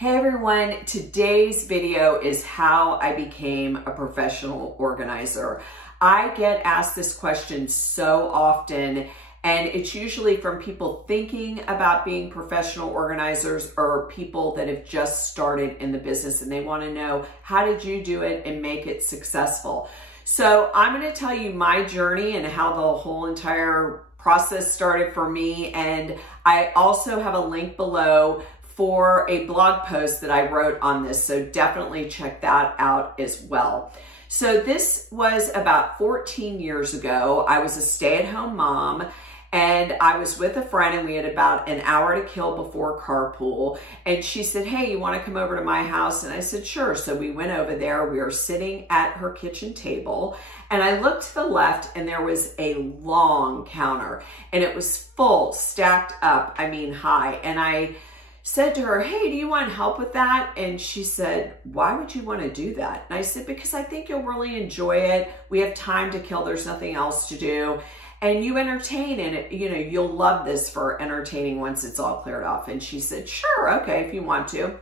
Hey everyone, today's video is how I became a professional organizer. I get asked this question so often, and it's usually from people thinking about being professional organizers or people that have just started in the business and they want to know, how did you do it and make it successful? So I'm going to tell you my journey and how the whole entire process started for me, and I also have a link below for a blog post that I wrote on this, so definitely check that out as well. So this was about 14 years ago. I was a stay-at-home mom, and I was with a friend, and we had about an hour to kill before carpool, and she said, hey, you want to come over to my house? And I said, sure. So we went over there. We were sitting at her kitchen table, and I looked to the left, and there was a long counter, and it was full, stacked up, I mean high, and I said to her, hey, do you want help with that? And she said, why would you want to do that? And I said, because I think you'll really enjoy it. We have time to kill. There's nothing else to do. And you entertain, and you'll love this for entertaining once it's all cleared off. And she said, sure, okay, if you want to.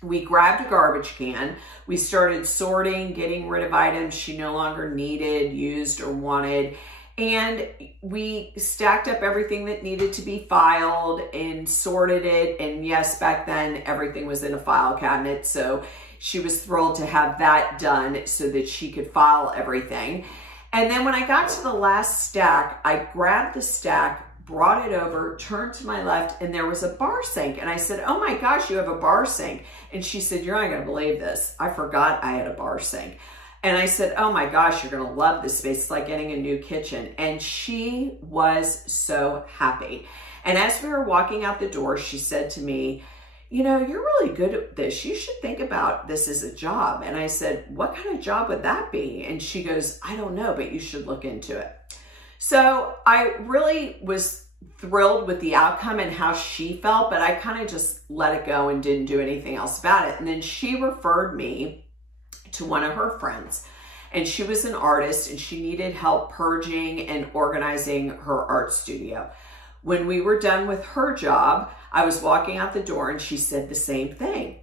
We grabbed a garbage can. We started sorting, getting rid of items she no longer needed, used, or wanted. And we stacked up everything that needed to be filed and sorted it. And yes, back then everything was in a file cabinet. So she was thrilled to have that done so that she could file everything. And then when I got to the last stack, I grabbed the stack, brought it over, turned to my left, and there was a bar sink. And I said, oh my gosh, you have a bar sink. And she said, you're not going to believe this. I forgot I had a bar sink. And I said, oh my gosh, you're going to love this space. It's like getting a new kitchen. And she was so happy. And as we were walking out the door, she said to me, you're really good at this. You should think about this as a job. And I said, what kind of job would that be? And she goes, I don't know, but you should look into it. So I really was thrilled with the outcome and how she felt, but I kind of just let it go and didn't do anything else about it. And then she referred me to one of her friends, and she was an artist and she needed help purging and organizing her art studio. When we were done with her job, I was walking out the door and she said the same thing.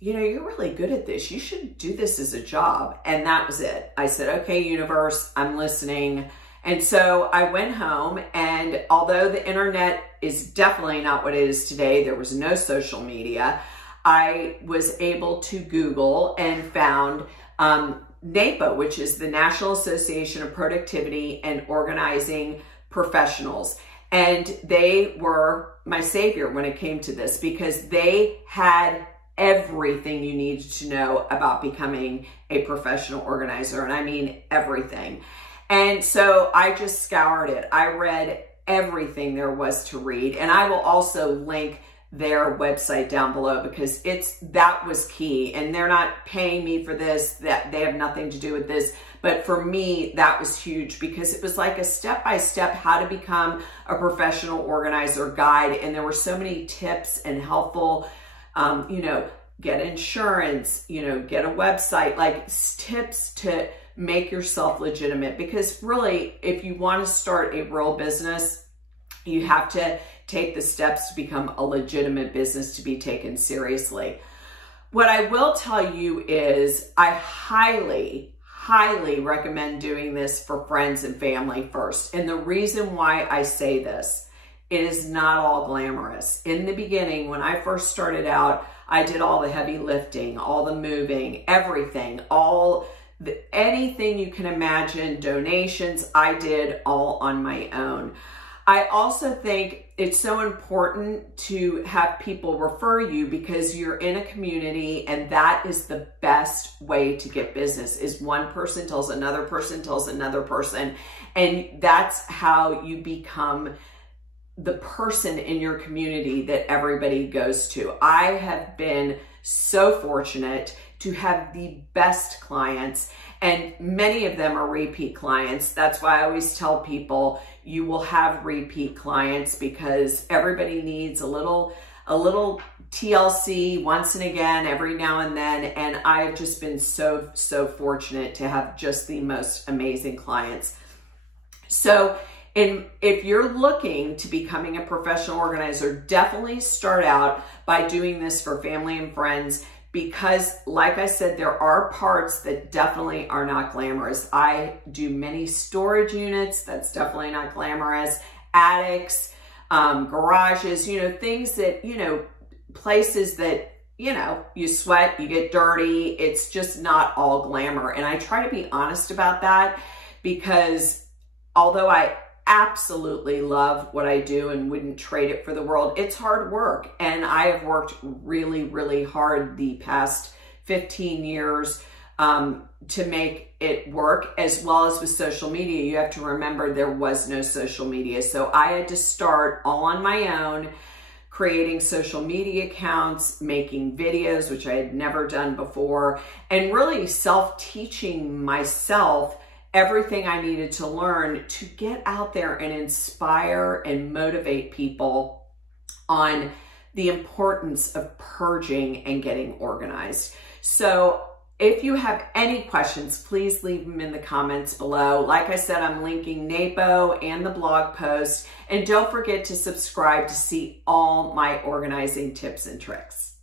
You're really good at this. You should do this as a job. And that was it. I said, okay, universe, I'm listening. And so I went home, and although the internet is definitely not what it is today, there was no social media, I was able to Google and found NAPA, which is the National Association of Productivity and Organizing Professionals. And they were my savior when it came to this, because they had everything you needed to know about becoming a professional organizer. And I mean everything. And so I just scoured it. I read everything there was to read. And I will also link their website down below, because that was key. And they're not paying me for this, that they have nothing to do with this. But for me, that was huge, because it was like a step-by-step how to become a professional organizer guide. And there were so many tips and helpful, get insurance, get a website, like tips to make yourself legitimate. Because really, if you want to start a real business, you have to take the steps to become a legitimate business to be taken seriously. What I will tell you is I highly, highly recommend doing this for friends and family first. And the reason why I say this, it is not all glamorous. In the beginning, when I first started out, I did all the heavy lifting, all the moving, everything, anything you can imagine, donations, I did all on my own. I also think it's so important to have people refer you, because you're in a community, and that is the best way to get business, is one person tells another person, tells another person. And that's how you become the person in your community that everybody goes to. I have been so fortunate to have the best clients, and many of them are repeat clients. That's why I always tell people you will have repeat clients, because everybody needs a little TLC once and again, every now and then. And I've just been so fortunate to have just the most amazing clients. So And if you're looking to becoming a professional organizer, definitely start out by doing this for family and friends, because like I said, there are parts that definitely are not glamorous. I do many storage units. That's definitely not glamorous. Attics, garages, you know, things that, you know, places that, you know, you sweat, you get dirty. It's just not all glamour. And I try to be honest about that, because although I absolutely love what I do and wouldn't trade it for the world, it's hard work. And I have worked really, really hard the past 15 years to make it work, as well as with social media. You have to remember there was no social media. So I had to start all on my own, creating social media accounts, making videos, which I had never done before, and really self-teaching myself everything I needed to learn to get out there and inspire and motivate people on the importance of purging and getting organized. So if you have any questions, please leave them in the comments below. Like I said, I'm linking NAPO and the blog post. And don't forget to subscribe to see all my organizing tips and tricks.